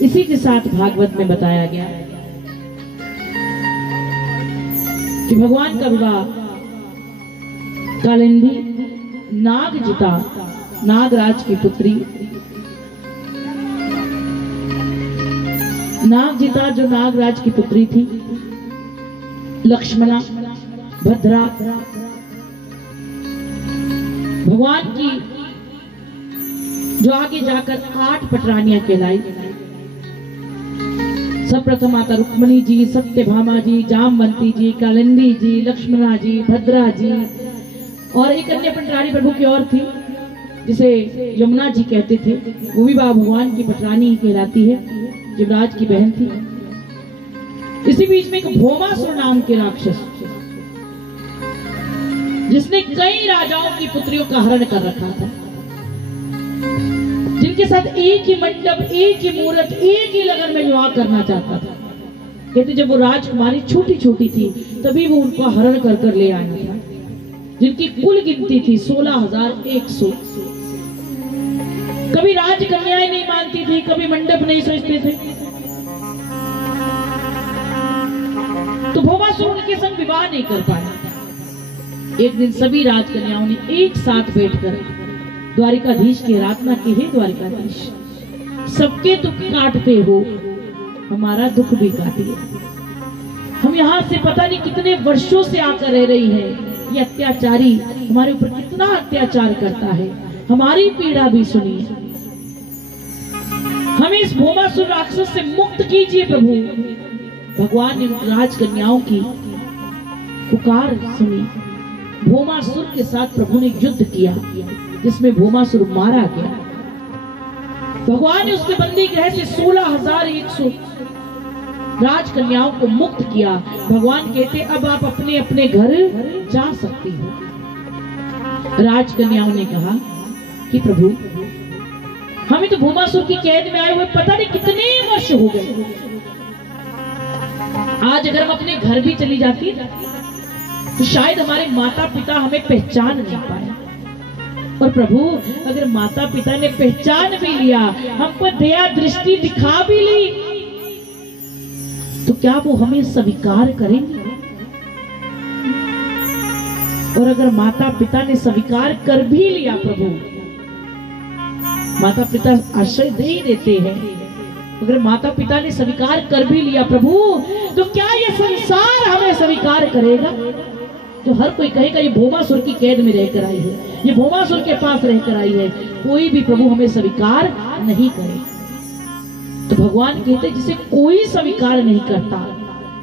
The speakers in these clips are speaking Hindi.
इसी के साथ भागवत में बताया गया कि भगवान का विवाह कालिंदी नागजिता नागराज की पुत्री नागजिता जो नागराज की पुत्री थी, लक्ष्मणा, भद्रा, भगवान की जो आगे जाकर 8 पटरानियां कहलाई। सर्वप्रथम माता रुक्मणी जी, सत्यभामा जी, जामवंती जी, कालिंदी जी, लक्ष्मणा जी, भद्रा जी और एक अन्य पटरानी प्रभु की और थी जिसे यमुना जी कहते थे। वो भी भगवान की पटरानी ही कहलाती है, युवराज की बहन थी। इसी बीच में एक भौमासुर नाम के राक्षस जिसने कई राजाओं की पुत्रियों का हरण कर रखा था, जिनके साथ एक ही मंडप, एक ही मुहूर्त, एक ही लगन में विवाह करना चाहता था। कहते जब वो राजकुमारी छोटी छोटी थी तभी वो उनको हरण कर कर ले आया था, जिनकी कुल गिनती थी 16,100। कभी राजकन्याएं नहीं मानती थी, कभी मंडप नहीं सोचते थे। तो भौमासुर उनके संग विवाह नहीं कर पाया। एक दिन सभी राजकन्याओं ने एक साथ बैठकर द्वारिकाधीश की आराधना की, हे द्वारिकाधीश, सबके दुख काटते हो, हमारा दुख भी काटिए। हम यहाँ से पता नहीं कितने वर्षों से आकर रह रही है, ये अत्याचारी हमारे ऊपर कितना अत्याचार करता है, हमारी पीड़ा भी सुनिए। हमें इस भौमासुर राक्षस से मुक्त कीजिए प्रभु। भगवान ने राजकन्याओं की पुकार सुनी। भौमासुर के साथ प्रभु ने युद्ध किया जिसमें भौमासुर मारा गया। भगवान ने उसके बंदी गृह से 16,100 राजकन्याओं को मुक्त किया। भगवान कहते अब आप अपने अपने घर जा सकती हो। राजकन्याओं ने कहा कि प्रभु हमें तो भौमासुर की कैद में आए हुए पता नहीं कितने वर्ष हो गए। आज अगर हम अपने घर भी चली जाती तो शायद हमारे माता पिता हमें पहचान नहीं पाए। और प्रभु अगर माता पिता ने पहचान भी लिया, हम पर दया दृष्टि दिखा भी ली, तो क्या वो हमें स्वीकार करेंगे? और अगर माता पिता ने स्वीकार कर भी लिया प्रभु, माता पिता आश्रय दे ही देते हैं, अगर माता पिता ने स्वीकार कर भी लिया प्रभु, तो क्या ये संसार हमें स्वीकार करेगा? जो हर कोई कहेगा ये भौमासुर की कैद में रहकर आई है, ये भौमासुर के पास रहकर आई है, कोई भी प्रभु हमें स्वीकार नहीं करे। तो भगवान कहते जिसे कोई स्वीकार नहीं करता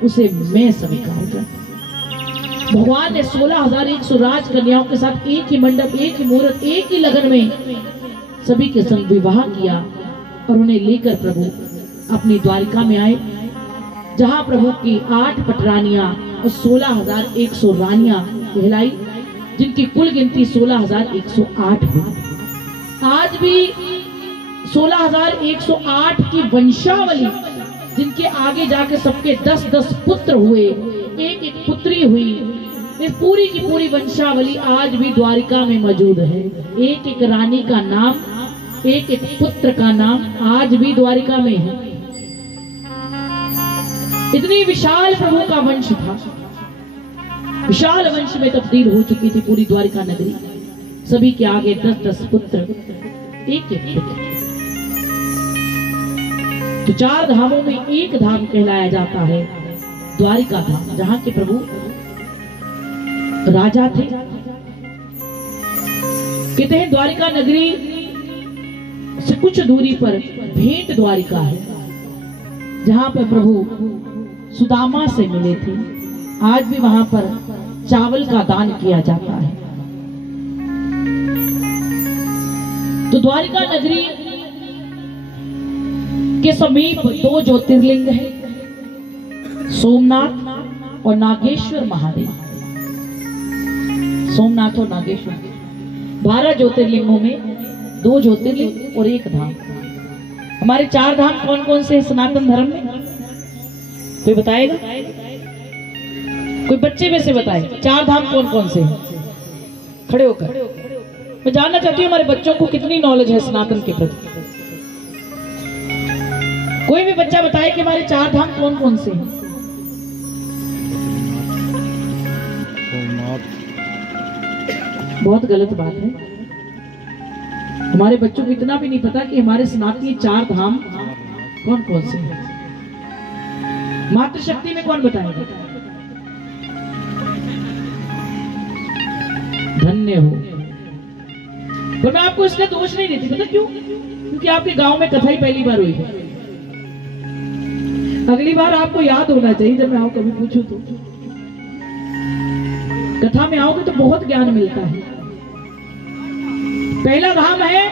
उसे मैं स्वीकार करता। भगवान ने 16,100 राजकन्याओं के साथ एक ही मंडप, एक ही मुहूर्त, एक ही लगन में सभी के संग विवाह किया और उन्हें लेकर प्रभु अपनी द्वारिका में आए, जहां प्रभु की 8 पटरानियां और 16,100 रानियां कहलाई, जिनकी कुल गिनती 16,108 हुई। आज भी 16,108 की वंशावली, जिनके आगे जाके सबके 10-10 पुत्र हुए, एक एक पुत्री हुई, इस पूरी की पूरी वंशावली आज भी द्वारिका में मौजूद है। एक एक रानी का नाम, एक एक पुत्र का नाम आज भी द्वारिका में है। इतनी विशाल प्रभु का वंश था, विशाल वंश में तब्दील हो चुकी थी पूरी द्वारिका नगरी। सभी के आगे 10-10 पुत्र, एक एक पुत्र। तो 4 धामों में एक धाम कहलाया जाता है द्वारिका धाम, जहां के प्रभु राजा थे। कहते हैं द्वारिका नगरी से कुछ दूरी पर भेंट द्वारिका है, जहां पर प्रभु सुदामा से मिले थे। आज भी वहां पर चावल का दान किया जाता है। तो द्वारिका नगरी के समीप 2 ज्योतिर्लिंग है, सोमनाथ और नागेश्वर महादेव। सोमनाथ और नागेश्वर 12 ज्योतिर्लिंगों में 2 ज्योतिर्लिंग और 1 धाम। हमारे 4 धाम कौन कौन से हैं सनातन धर्म में? कोई बताएगा? कोई बच्चे में से बताए 4 धाम कौन कौन से हैं? खड़े होकर मैं जानना चाहती हूँ हमारे बच्चों को कितनी नॉलेज है सनातन के प्रति। कोई भी बच्चा बताए कि हमारे 4 धाम कौन कौन से हैं? बहुत गलत बात है। हमारे बच्चों को इतना भी नहीं पता कि हमारे सनातनी 4 धाम कौन कौन से हैं। मातृशक्ति में कौन बताएगा? धन्य हो। पर मैं आपको इसका दोष नहीं देती, पता क्यों? क्योंकि आपके गांव में कथा ही पहली बार हुई है। अगली बार आपको याद होना चाहिए, जब मैं आओ कभी पूछूं तो। कथा में आओगे तो बहुत ज्ञान मिलता है। पहला धाम है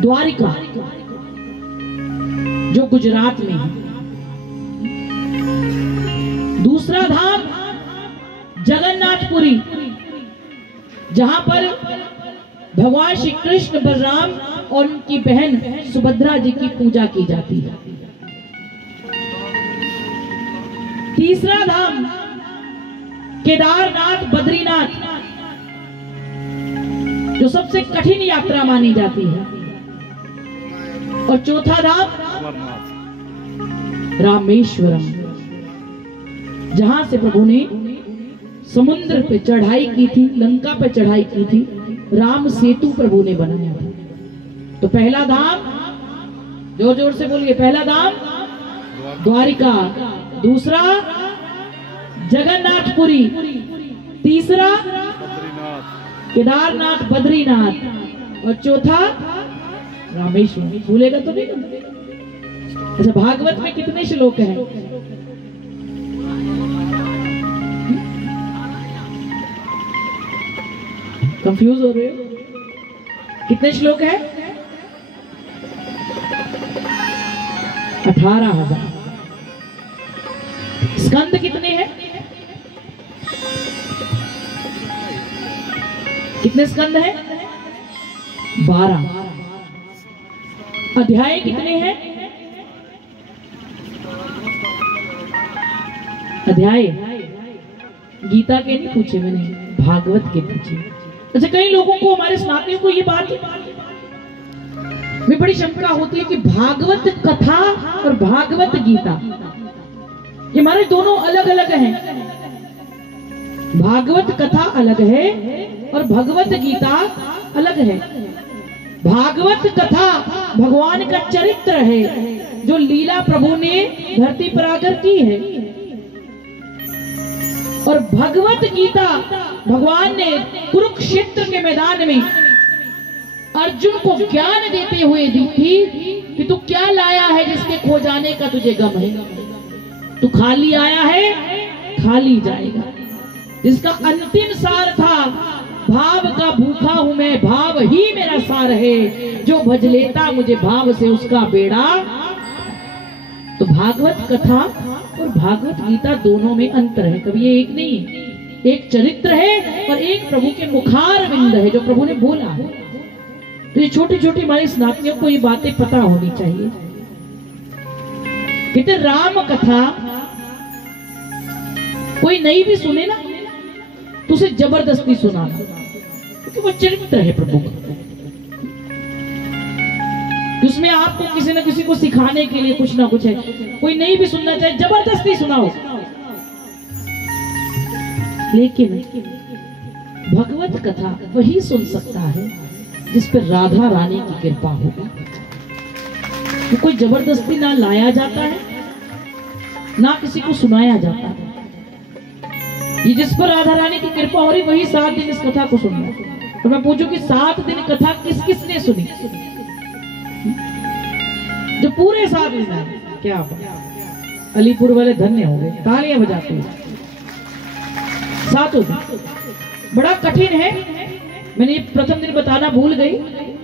द्वारिका, जो गुजरात में है। दूसरा धाम जगन्नाथपुरी, जहां पर भगवान श्री कृष्ण, बलराम और उनकी बहन सुभद्रा जी की पूजा की जाती है। तीसरा धाम केदारनाथ बद्रीनाथ, जो सबसे कठिन यात्रा मानी जाती है। और चौथा धाम रामेश्वरम, जहां से प्रभु ने समुद्र पे चढ़ाई की थी, लंका पे चढ़ाई की थी, राम सेतु प्रभु ने बनाया था। तो पहला धाम, जोर जोर से बोलिए, पहला धाम द्वारिका, दूसरा जगन्नाथपुरी, तीसरा केदारनाथ बद्रीनाथ और चौथा रामेश्वर। भूलेगा तो नहीं ना? अच्छा, भागवत में कितने श्लोक हैं? कंफ्यूज हो रहे हो? कितने श्लोक हैं? 18,000। स्कंद कितने हैं? कितने स्कंद हैं? 12। अध्याय कितने हैं? अध्याय गीता के नहीं पूछे मैंने, भागवत के पूछे। अच्छा, कई लोगों को, हमारे स्नातनियों को ये बात में बड़ी शंका होती है कि भागवत कथा और भागवत गीता, ये हमारे दोनों अलग अलग हैं। भागवत कथा अलग है और भगवत गीता अलग है। भागवत कथा भगवान का चरित्र है, जो लीला प्रभु ने धरती पर आकर की है। और भगवत गीता भगवान ने कुरुक्षेत्र के मैदान में अर्जुन को ज्ञान देते हुए दी थी कि तू क्या लाया है जिसके खो जाने का तुझे गम है? तू खाली आया है, खाली जाएगा। जिसका अंतिम सार था, भाव का भूखा हूं मैं, भाव ही मेरा सार है, जो भज लेता मुझे भाव से उसका बेड़ा। तो भागवत कथा और भागवत गीता दोनों में अंतर है, कभी ये एक नहीं है। एक चरित्र है और एक प्रभु के मुखार बिंद है, जो प्रभु ने बोला है। तो ये छोटी छोटी हमारी स्नातनियों को ये बातें पता होनी चाहिए। कहते राम कथा कोई नहीं भी सुने ना तो उसे जबरदस्ती सुनाना, क्योंकि वो चरित्र है प्रभु का। उसमें आपको किसी न किसी को सिखाने के लिए कुछ ना कुछ है। कोई नहीं भी सुनना चाहे, जबरदस्ती सुनाओ। लेकिन भगवत कथा वही सुन सकता है जिस पर राधा रानी की कृपा होगी। तो कोई जबरदस्ती ना लाया जाता है, ना किसी को सुनाया जाता है। ये जिस पर राधा रानी की कृपा हो रही, वही 7 दिन इस कथा को सुन रहा है। तो मैं पूछूं कि 7 दिन कथा किस किसने सुनी? जो पूरे 7 दिन है, क्या बात। अलीपुर वाले धन्य हो गए, तालियां बजाते हुए। 7 दिन बड़ा कठिन है। मैंने प्रथम दिन बताना भूल गई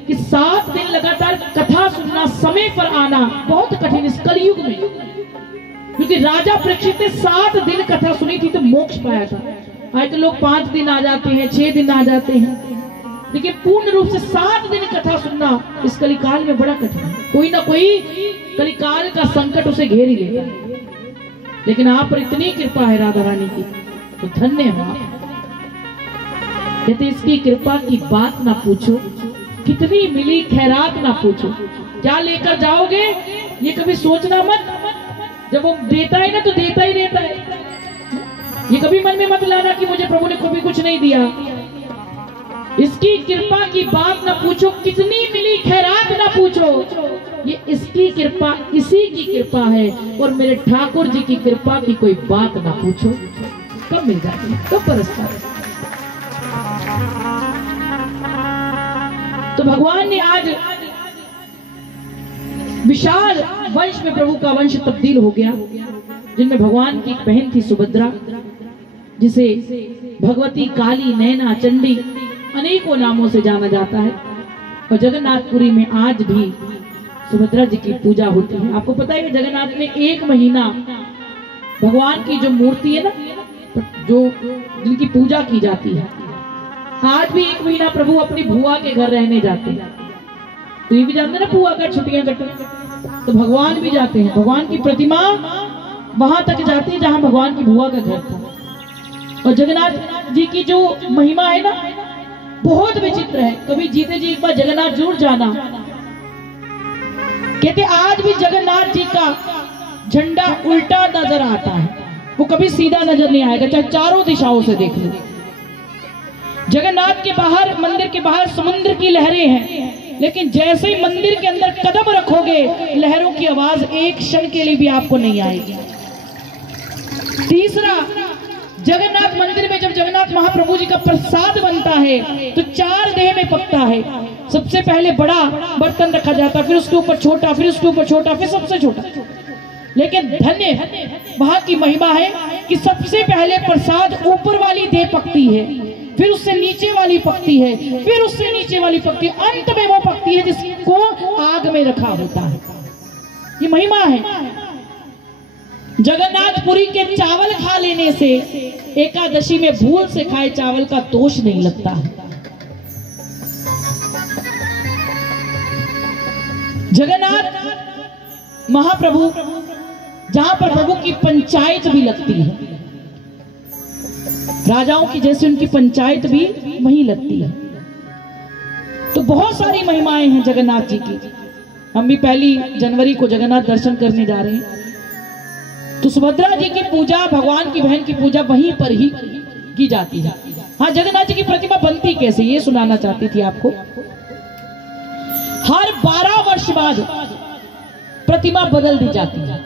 कि 7 दिन लगातार कथा सुनना, समय पर आना बहुत कठिन इस कलयुग में। क्योंकि राजा परीक्षित ने 7 दिन कथा सुनी थी तो मोक्ष पाया था। आज तो लोग 5 दिन आ जाते हैं, 6 दिन आ जाते हैं, लेकिन पूर्ण रूप से 7 दिन कथा सुनना इस कलिकाल में बड़ा कठिन है। कोई ना कोई कलिकाल का संकट उसे घेर ही लेगा। लेकिन आप पर इतनी कृपा है राधा रानी की, तो धन्य हो आप। कहते इसकी कृपा की बात ना पूछो, कितनी मिली खैरात ना पूछो। क्या लेकर जाओगे? ये कभी सोचना मत, जब वो देता है ना तो देता ही देता है। ये कभी मन में मत लाना कि मुझे प्रभु ने कभी कुछ नहीं दिया। इसकी कृपा की बात ना पूछो, कितनी मिली खैरात ना पूछो, ये इसकी कृपा, इसी की कृपा है। और मेरे ठाकुर जी की कृपा की कोई बात ना पूछो, कब मिल जाती है, कब बरसता है। तो भगवान ने आज विशाल वंश में, प्रभु का वंश तब्दील हो गया, जिनमें भगवान की बहन थी सुभद्रा, जिसे भगवती, काली, नैना, चंडी अनेकों नामों से जाना जाता है। और जगन्नाथपुरी में आज भी सुभद्रा जी की पूजा होती है। आपको पता है कि जगन्नाथ में 1 महीना भगवान की जो मूर्ति है ना, जो जिनकी पूजा की जाती है, आज भी 1 महीना प्रभु अपनी बुआ के घर रहने जाते हैं। तो ये भी जानते हैं ना, बुआ का छुट्टियां कटे, तो भगवान भी जाते हैं। भगवान की प्रतिमा वहां तक जाती है जहां भगवान की बुआ का घर था। और जगन्नाथ जी की जो महिमा है ना, बहुत विचित्र है। कभी जीते जी एक बार जगन्नाथ जरूर जाना। कहते आज भी जगन्नाथ जी का झंडा उल्टा नजर आता है, वो कभी सीधा नजर नहीं आएगा, चाहे चारों दिशाओं से देख लो। जगन्नाथ के बाहर, मंदिर के बाहर समुद्र की लहरें हैं, लेकिन जैसे ही मंदिर के अंदर कदम रखोगे, लहरों की आवाज एक क्षण के लिए भी आपको नहीं आएगी। तीसरा, जगन्नाथ मंदिर में जब जगन्नाथ महाप्रभु जी का प्रसाद बनता है तो 4 देह में पकता है। सबसे पहले बड़ा बर्तन रखा जाता है, फिर उसके ऊपर छोटा, फिर उसके ऊपर छोटा, फिर सबसे छोटा। लेकिन धन्य वहां की महिमा है कि सबसे पहले प्रसाद ऊपर वाली देह पकती है, फिर उससे नीचे वाली पकती है, फिर उससे नीचे वाली पकती है, अंत में वो पकती है जिसको आग में रखा होता है। ये महिमा है। जगन्नाथपुरी के चावल खा लेने से एकादशी में भूल से खाए चावल का दोष नहीं लगता है। जगन्नाथ महाप्रभु, जहां पर प्रभु की पंचायत भी लगती है, राजाओं की जैसे उनकी पंचायत भी वहीं लगती है। तो बहुत सारी महिमाएं हैं जगन्नाथ जी की। हम भी 1 जनवरी को जगन्नाथ दर्शन करने जा रहे हैं। तो सुभद्रा जी की पूजा, भगवान की बहन की पूजा वहीं पर ही की जाती है। हाँ, जगन्नाथ जी की प्रतिमा बनती कैसे, ये सुनाना चाहती थी आपको। हर 12 वर्ष बाद प्रतिमा बदल दी जाती है।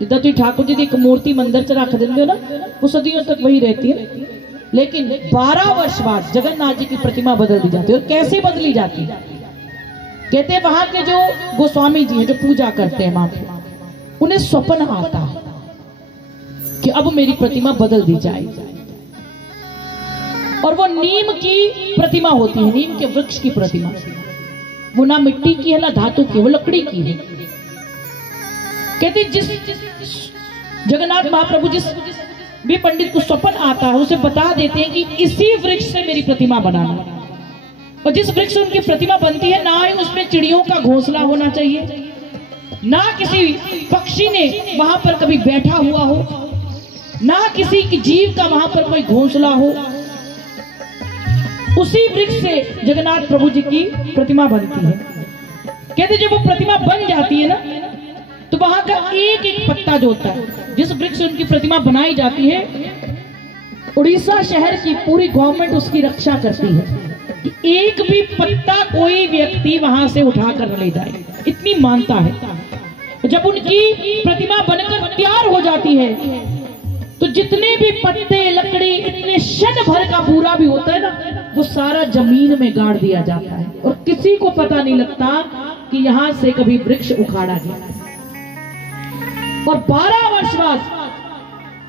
जितना तो ठाकुर जी की एक मूर्ति मंदिर च रख देंगे हो ना, वो सदियों तक वही रहती है। लेकिन 12 वर्ष बाद जगन्नाथ जी की प्रतिमा बदल दी जाती है। और कैसे बदली जाती है? कहते हैं वहां के जो गोस्वामी जी हैं, जो पूजा करते हैं वहां पे, उन्हें स्वप्न आता है कि अब मेरी प्रतिमा बदल दी जाएगी। और वो नीम की प्रतिमा होती है, नीम के वृक्ष की प्रतिमा। वो ना मिट्टी की है ना धातु की, वो लकड़ी की है। कहते जिस जगन्नाथ महाप्रभु जिस भी पंडित को स्वप्न आता है, उसे बता देते हैं कि इसी वृक्ष से मेरी प्रतिमा बनाना। और जिस वृक्ष से उनकी प्रतिमा बनती है, ना ही उसमें चिड़ियों का घोंसला होना चाहिए, ना किसी पक्षी ने वहां पर कभी बैठा हुआ हो, ना किसी की जीव का वहां पर कोई घोंसला हो। उसी वृक्ष से जगन्नाथ प्रभु जी की प्रतिमा बनती है। कहते जब वो प्रतिमा बन जाती है ना, तो वहां का एक एक पत्ता जो होता है, जिस वृक्ष से उनकी प्रतिमा बनाई जाती है, उड़ीसा शहर की पूरी गवर्नमेंट उसकी रक्षा करती है कि एक भी पत्ता कोई व्यक्ति वहां से उठाकर न ले जाए, इतनी मानता है। जब उनकी प्रतिमा बनकर तैयार हो जाती है, तो जितने भी पत्ते, लकड़ी, इतने क्षण भर का पूरा भी होता है ना, वो सारा जमीन में गाड़ दिया जाता है और किसी को पता नहीं लगता कि यहां से कभी वृक्ष उखाड़ा गया। और 12 वर्ष बाद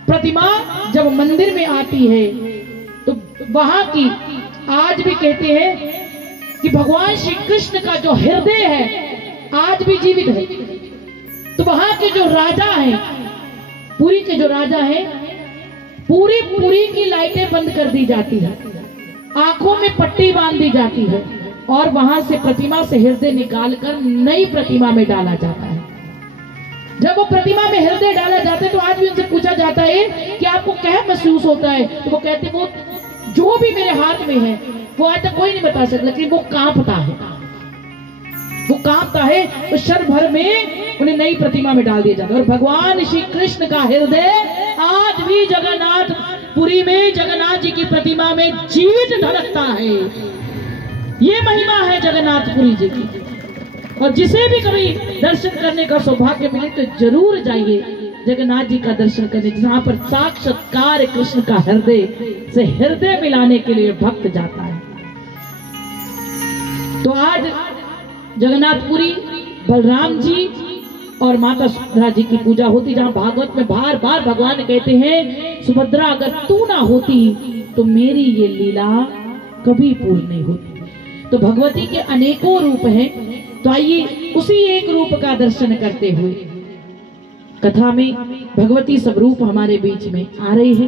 प्रतिमा जब मंदिर में आती है, तो वहां की आज भी कहते हैं कि भगवान श्री कृष्ण का जो हृदय है आज भी जीवित है। तो वहां के जो राजा हैं, पुरी के जो राजा हैं, पूरी की लाइटें बंद कर दी जाती है, आंखों में पट्टी बांध दी जाती है और वहां से प्रतिमा से हृदय निकालकर नई प्रतिमा में डाला जाता है। जब वो प्रतिमा में हृदय डाला जाता है, तो आज भी उनसे पूछा जाता है कि आपको क्या महसूस होता है, तो वो कहते वो जो भी मेरे हाथ में है वो आज तक कोई नहीं बता सकता, लेकिन वो कांपता है। वो कांपता है, तो क्षण भर में उन्हें नई प्रतिमा में डाल दिया जाता है। और भगवान श्री कृष्ण का हृदय आज भी जगन्नाथपुरी में जगन्नाथ जी की प्रतिमा में जीवित धड़कता है। ये महिमा है जगन्नाथपुरी जी की। और जिसे भी कभी दर्शन करने का सौभाग्य मिले तो जरूर जाइए जगन्नाथ जी का दर्शन करने, जहाँ पर साक्षात्कार कृष्ण का हृदय से हृदय मिलाने के लिए भक्त जाता है। तो आज जगन्नाथपुरी बलराम जी और माता सुभद्रा जी की पूजा होती, जहाँ भागवत में बार बार भगवान कहते हैं, सुभद्रा अगर तू ना होती तो मेरी ये लीला कभी पूर्ण नहीं होती। तो भगवती के अनेकों रूप हैं, तो आइए उसी एक रूप का दर्शन करते हुए कथा में भगवती स्वरूप हमारे बीच में आ रही है।